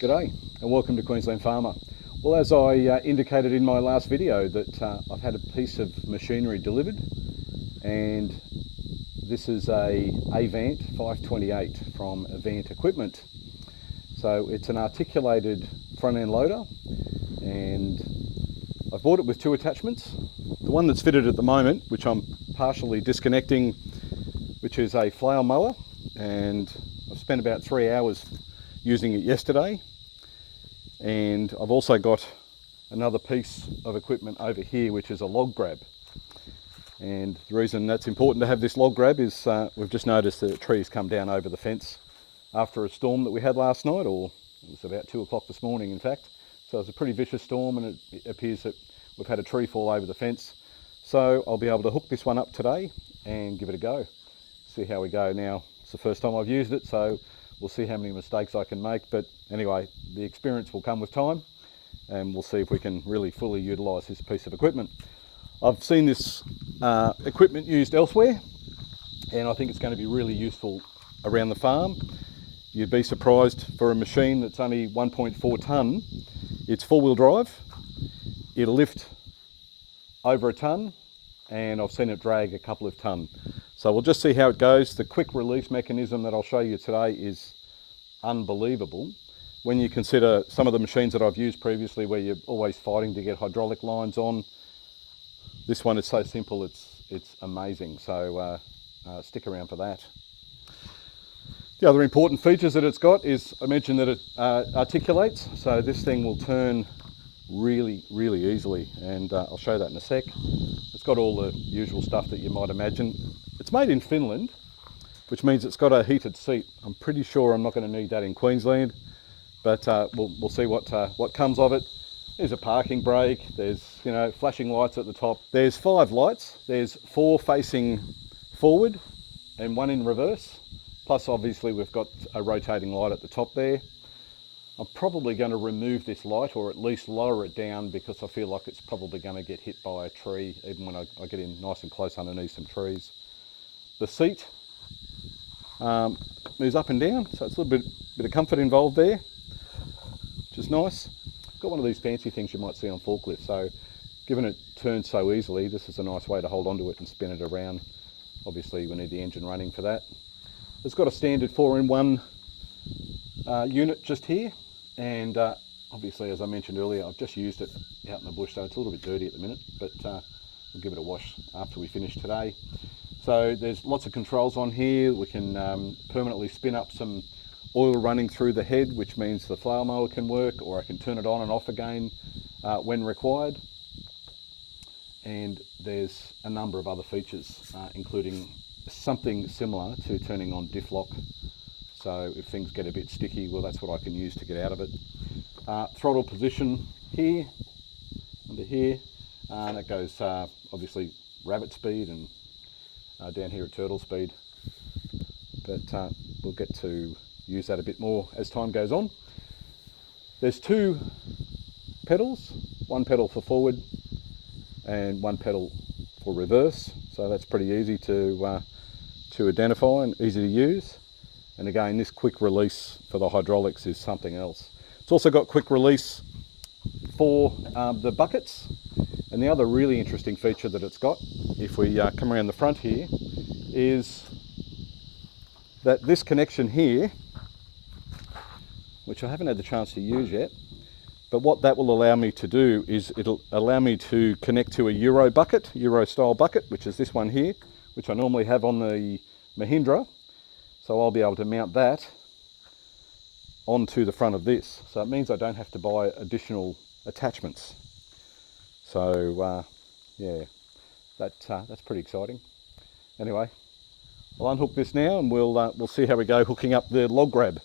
G'day and welcome to Queensland Farmer. Well, as I indicated in my last video that I've had a piece of machinery delivered, and this is a Avant 528 from Avant equipment. So it's an articulated front end loader, and I've bought it with two attachments. The one that's fitted at the moment, which I'm partially disconnecting, which is a flail mower, and I've spent about 3 hours using it yesterday. And I've also got another piece of equipment over here, which is a log grab. And the reason that's important to have this log grab is we've just noticed that trees come down over the fence after a storm that we had last night, or it was about 2 o'clock this morning in fact. So it's a pretty vicious storm, and it appears that we've had a tree fall over the fence. So I'll be able to hook this one up today and give it a go. See how we go. Now, it's the first time I've used it, so we'll see how many mistakes I can make. But anyway, the experience will come with time, and we'll see if we can really fully utilise this piece of equipment. I've seen this equipment used elsewhere, and I think it's going to be really useful around the farm. You'd be surprised for a machine that's only 1.4 tonne. It's four-wheel drive. It'll lift over a tonne, and I've seen it drag a couple of tonne. So we'll just see how it goes. The quick release mechanism that I'll show you today is unbelievable. When you consider some of the machines that I've used previously where you're always fighting to get hydraulic lines on, this one is so simple, it's amazing. So stick around for that. The other important features that it's got is, I mentioned that it articulates, so this thing will turn really easily, and I'll show that in a sec. It's got all the usual stuff that you might imagine. It's made in Finland, which means it's got a heated seat. I'm pretty sure I'm not going to need that in Queensland, but we'll see what comes of it. There's a parking brake, there's flashing lights at the top. There's 5 lights. There's 4 facing forward and 1 in reverse. Plus obviously we've got a rotating light at the top there. I'm probably going to remove this light, or at least lower it down, because I feel like it's probably going to get hit by a tree even when I get in nice and close underneath some trees. The seat moves up and down, so it's a little bit of comfort involved there, which is nice. Got one of these fancy things you might see on forklifts, so given it turns so easily, this is a nice way to hold onto it and spin it around. Obviously we need the engine running for that. It's got a standard 4-in-1 unit just here, and obviously, as I mentioned earlier, I've just used it out in the bush, so it's a little bit dirty at the minute, but we'll give it a wash after we finish today. So there's lots of controls on here. We can permanently spin up some oil running through the head, which means the flail mower can work, or I can turn it on and off again when required. And there's a number of other features, including something similar to turning on diff lock. So if things get a bit sticky, well, that's what I can use to get out of it. Throttle position here, under here, that goes obviously rabbit speed, and down here at turtle speed. But we'll get to use that a bit more as time goes on. There's 2 pedals, 1 pedal for forward and 1 pedal for reverse. So that's pretty easy to identify and easy to use. And again, this quick release for the hydraulics is something else. It's also got quick release for the buckets. And the other really interesting feature that it's got, if we come around the front here, is that this connection here, which I haven't had the chance to use yet, but what that will allow me to do is it'll allow me to connect to a Euro bucket, Euro style bucket, which is this one here, which I normally have on the Mahindra. So I'll be able to mount that onto the front of this. So it means I don't have to buy additional attachments. So yeah, that's pretty exciting. Anyway, I'll unhook this now, and we'll see how we go hooking up the log grab.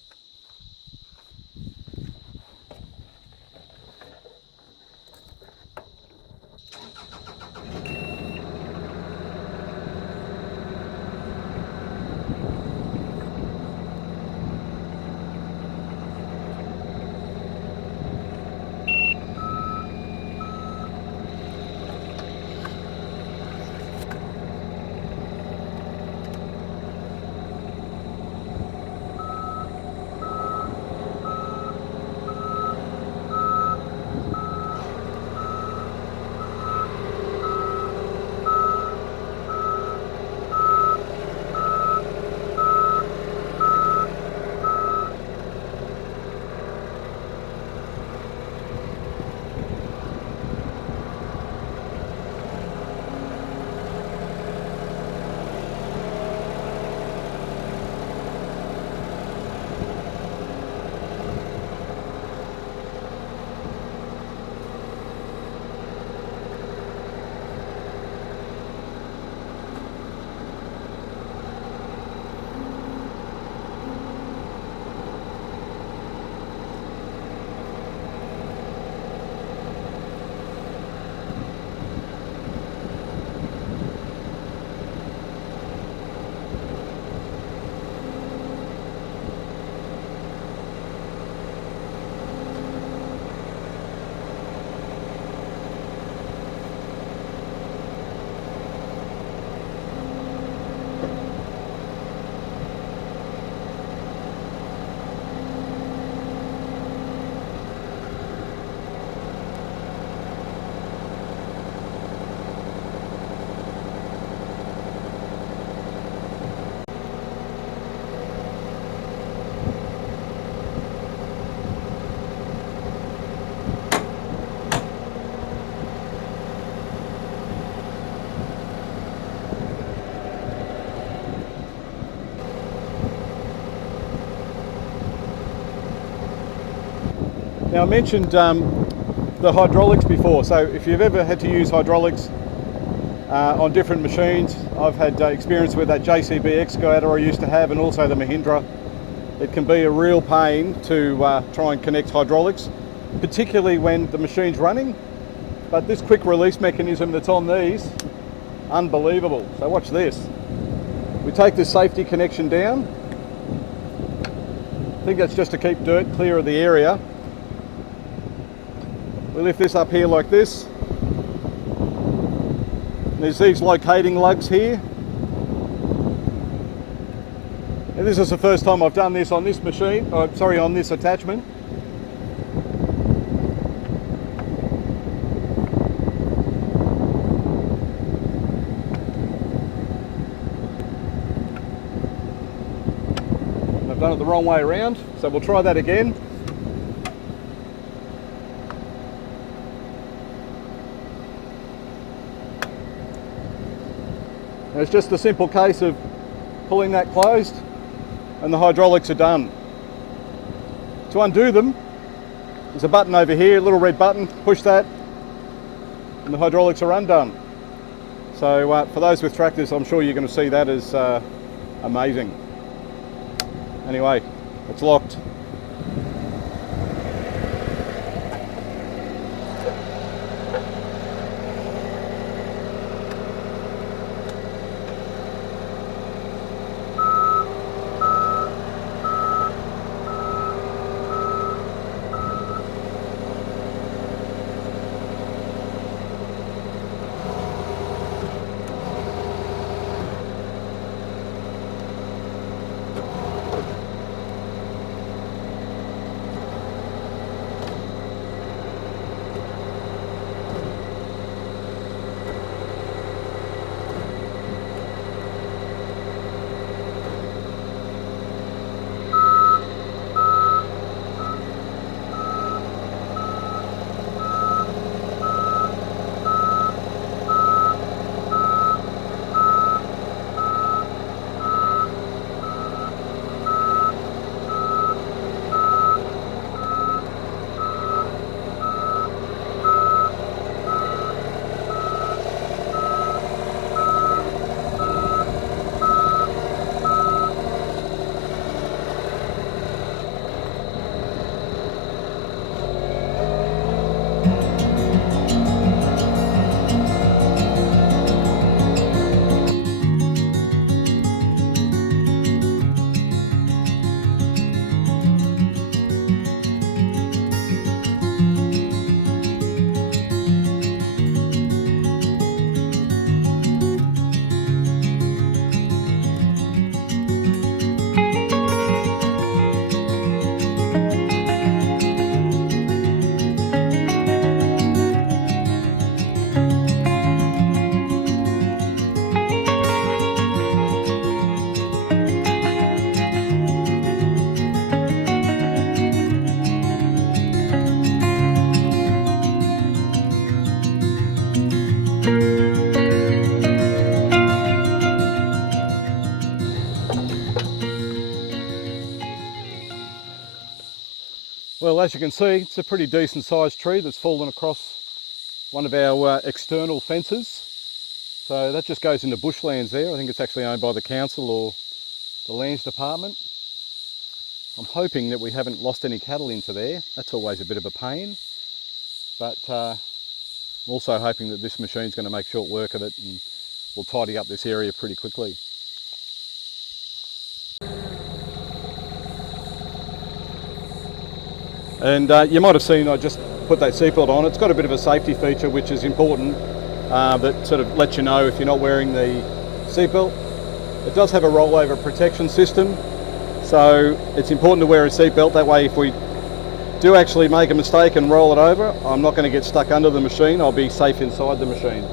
Now I mentioned the hydraulics before, so if you've ever had to use hydraulics on different machines, I've had experience with that JCB excavator I used to have, and also the Mahindra. It can be a real pain to try and connect hydraulics, particularly when the machine's running. But this quick release mechanism that's on these, unbelievable. So watch this. We take this safety connection down. I think that's just to keep dirt clear of the area. We lift this up here like this. There's these locating lugs here. And this is the first time I've done this on this machine, on this attachment. And I've done it the wrong way around, so we'll try that again. And it's just a simple case of pulling that closed and the hydraulics are done. To undo them, there's a button over here, a little red button, push that and the hydraulics are undone. So for those with tractors, I'm sure you're going to see that as amazing. Anyway, it's locked. Well, as you can see, it's a pretty decent sized tree that's fallen across one of our external fences. So that just goes into bushlands there. I think it's actually owned by the council or the lands department. I'm hoping that we haven't lost any cattle into there. That's always a bit of a pain. But I'm also hoping that this machine's going to make short work of it and we'll tidy up this area pretty quickly. And you might have seen I just put that seatbelt on. It's got a bit of a safety feature which is important, that sort of lets you know if you're not wearing the seatbelt. It does have a rollover protection system, so it's important to wear a seatbelt. That way if we do actually make a mistake and roll it over, I'm not going to get stuck under the machine. I'll be safe inside the machine.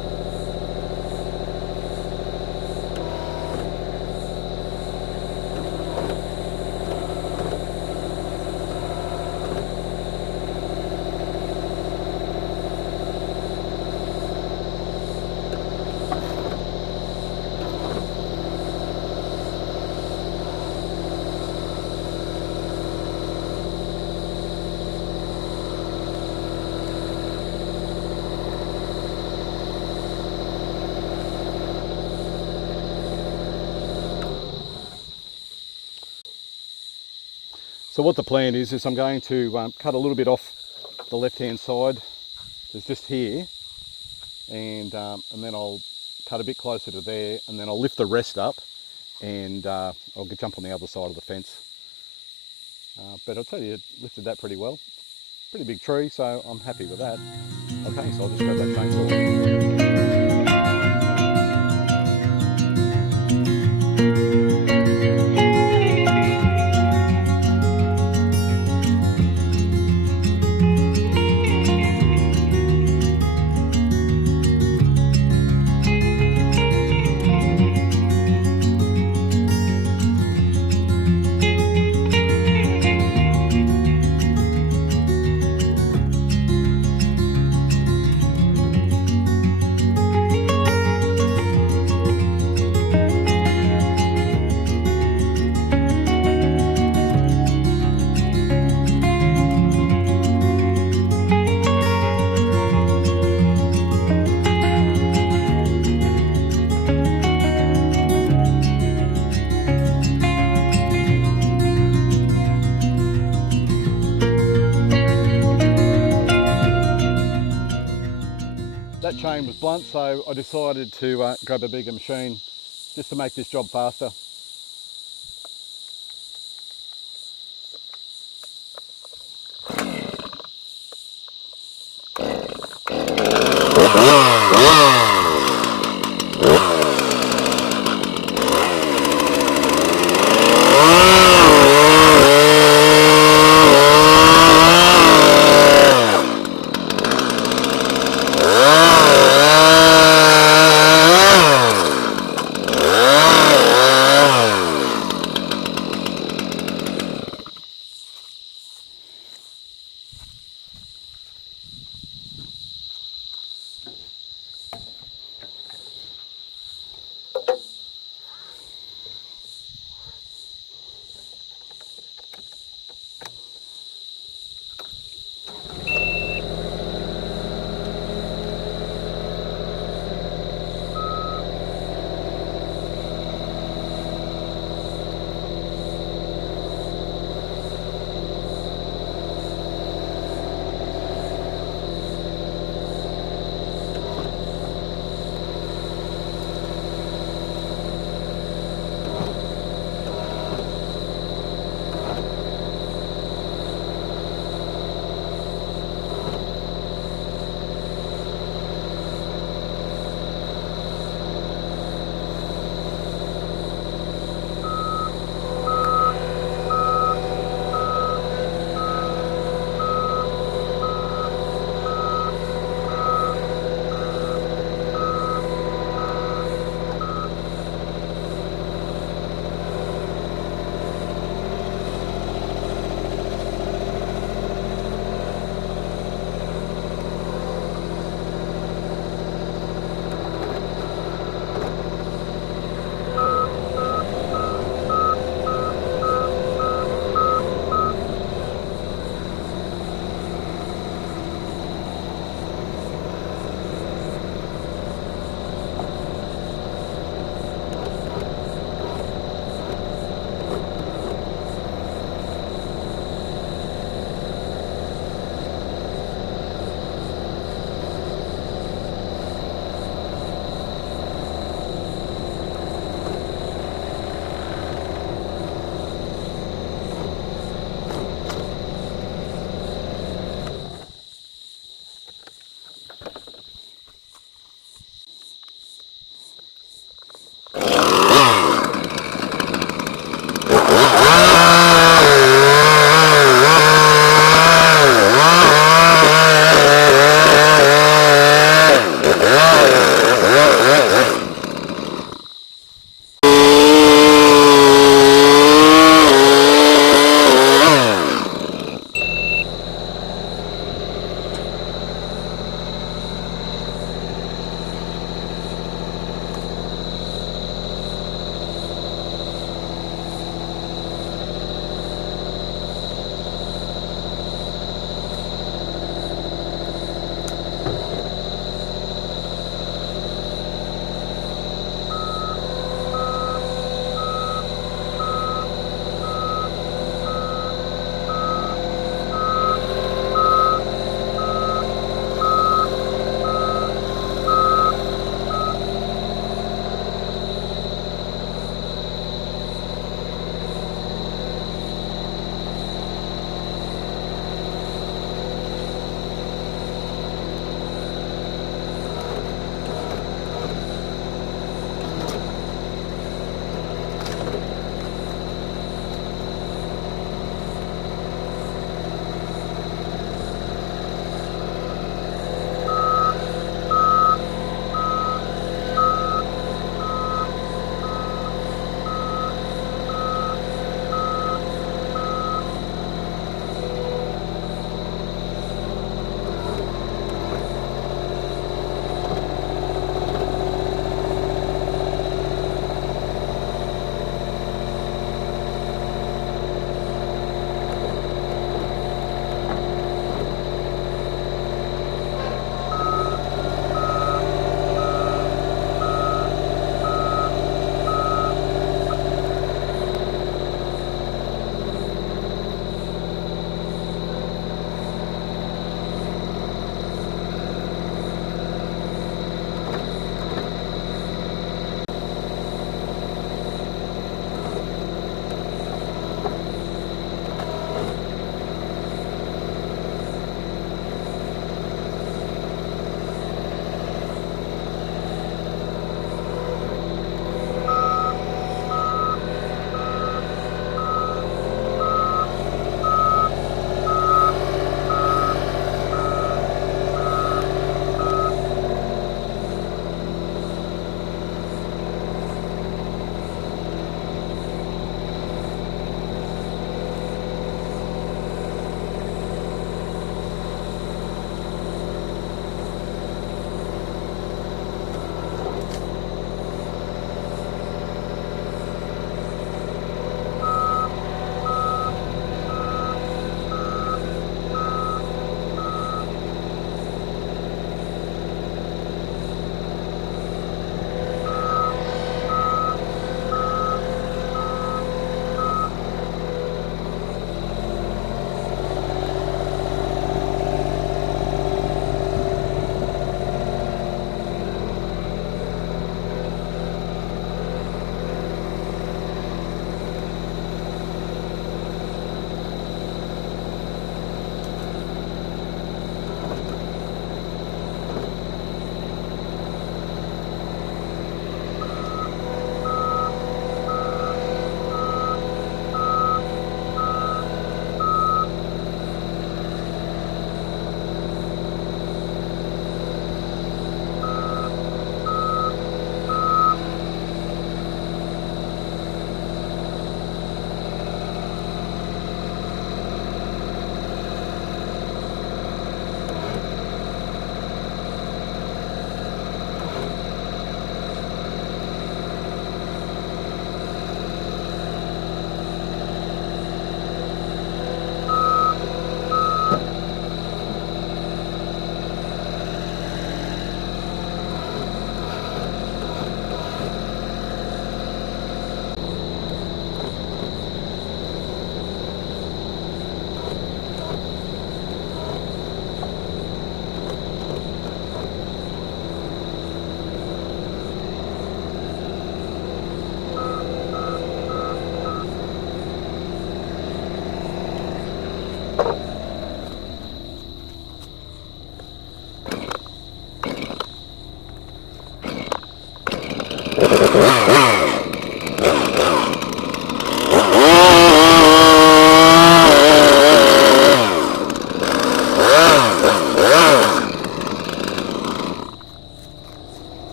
So what the plan is I'm going to cut a little bit off the left-hand side. There's just here, and then I'll cut a bit closer to there, and then I'll lift the rest up, and I'll jump on the other side of the fence. But I'll tell you, it lifted that pretty well. Pretty big tree, so I'm happy with that. Okay, so I'll just grab that chainsaw. That chain was blunt, so I decided to grab a bigger machine just to make this job faster.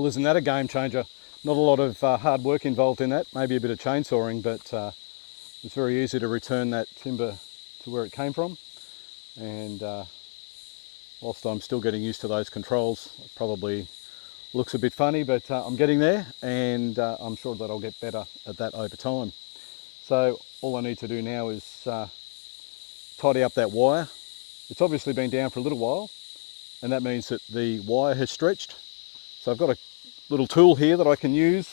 Well, isn't that a game changer? Not a lot of hard work involved in that, maybe a bit of chainsawing, but it's very easy to return that timber to where it came from. And whilst I'm still getting used to those controls, it probably looks a bit funny, but I'm getting there, and I'm sure that I'll get better at that over time. So all I need to do now is tidy up that wire. It's obviously been down for a little while, and that means that the wire has stretched. So I've got a little tool here that I can use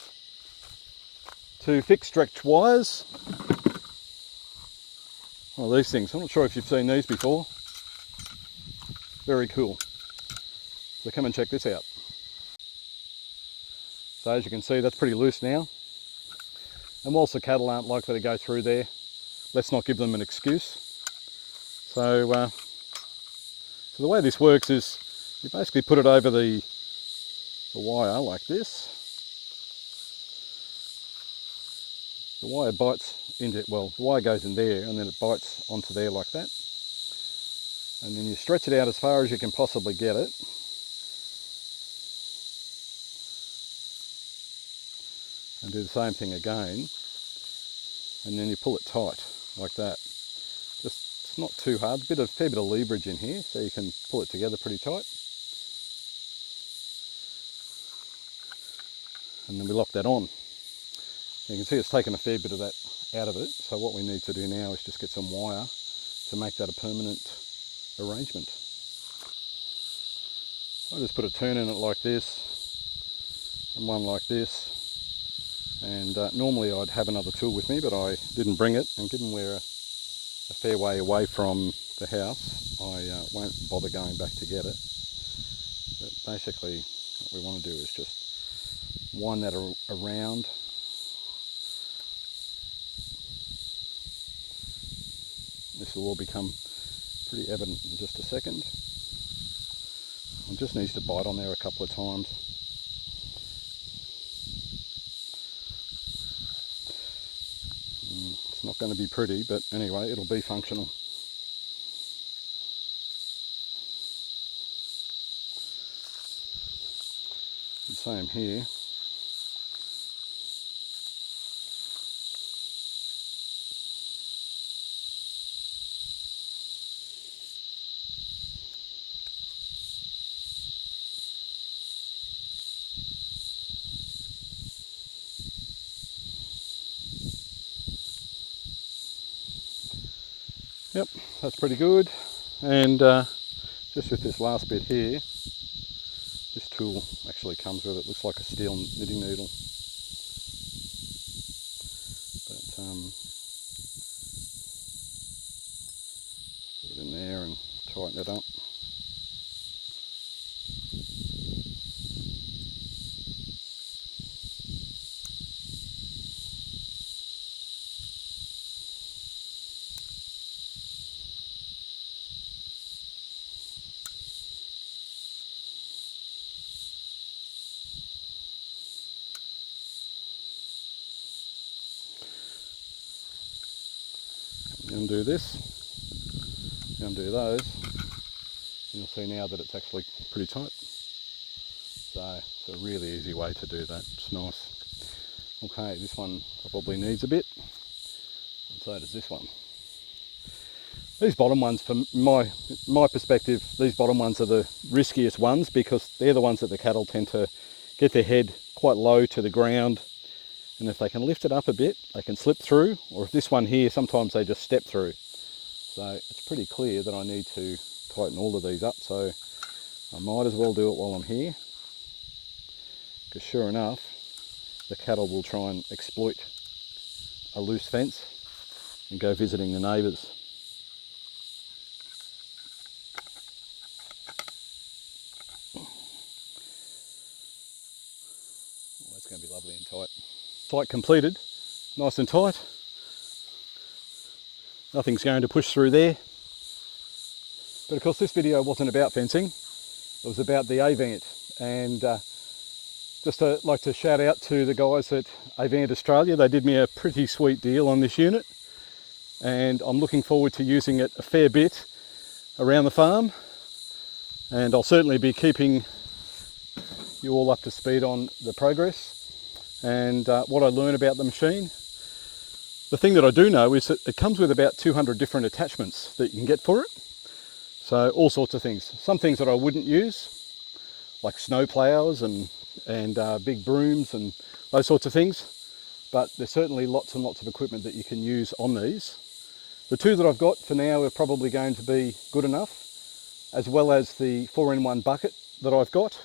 to fix stretched wires. Well, these things, I'm not sure if you've seen these before. Very cool. So come and check this out. So as you can see, that's pretty loose now. And whilst the cattle aren't likely to go through there, let's not give them an excuse. So, so the way this works is you basically put it over the wire like this. The wire bites into, well, the wire goes in there and then it bites onto there like that. And then you stretch it out as far as you can possibly get it. And do the same thing again. And then you pull it tight like that. Just, it's not too hard, fair bit of leverage in here, so you can pull it together pretty tight. And then we lock that on. You can see it's taken a fair bit of that out of it, so what we need to do now is just get some wire to make that a permanent arrangement. I just put a turn in it like this, and one like this, and normally I'd have another tool with me, but I didn't bring it, and given we're a fair way away from the house, I won't bother going back to get it. But basically what we want to do is just wind that around. This will all become pretty evident in just a second. It just needs to bite on there a couple of times. It's not going to be pretty, but anyway, it'll be functional. And same here. Yep, that's pretty good. And just with this last bit here, this tool actually comes with it. Looks like a steel knitting needle. But put it in there and tighten it up. Undo this, undo those, and you'll see now that it's actually pretty tight. So it's a really easy way to do that. It's nice. Okay, this one probably needs a bit, and so does this one. These bottom ones, from my perspective, these bottom ones are the riskiest ones because they're the ones that the cattle tend to get their head quite low to the ground. And if they can lift it up a bit, they can slip through, or if this one here, sometimes they just step through. So it's pretty clear that I need to tighten all of these up, so I might as well do it while I'm here. Because sure enough, the cattle will try and exploit a loose fence and go visiting the neighbours. Oh, that's going to be lovely and tight. Tight completed, nice and tight. Nothing's going to push through there. But of course this video wasn't about fencing, it was about the Avant. And just like to shout out to the guys at Avant Australia. They did me a pretty sweet deal on this unit, and I'm looking forward to using it a fair bit around the farm. And I'll certainly be keeping you all up to speed on the progress and what I learn about the machine. The thing that I do know is that it comes with about 200 different attachments that you can get for it. So all sorts of things. Some things that I wouldn't use, like snow plows and big brooms and those sorts of things. But there's certainly lots and lots of equipment that you can use on these. The two that I've got for now are probably going to be good enough, as well as the 4-in-1 bucket that I've got.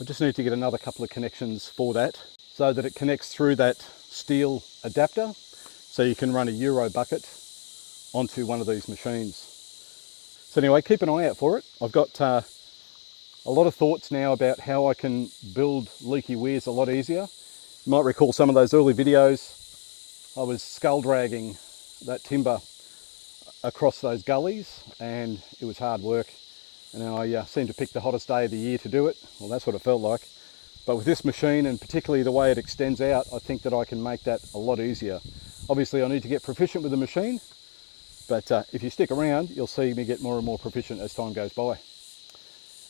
I just need to get another couple of connections for that so that it connects through that steel adapter, so you can run a Euro bucket onto one of these machines. So anyway, keep an eye out for it. I've got a lot of thoughts now about how I can build leaky weirs a lot easier. You might recall some of those early videos. I was scull dragging that timber across those gullies and it was hard work. And I seemed to pick the hottest day of the year to do it. Well, that's what it felt like. But with this machine, and particularly the way it extends out, I think that I can make that a lot easier. Obviously I need to get proficient with the machine, but if you stick around, you'll see me get more and more proficient as time goes by.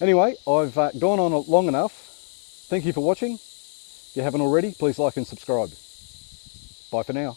Anyway, I've gone on long enough. Thank you for watching. If you haven't already, please like and subscribe. Bye for now.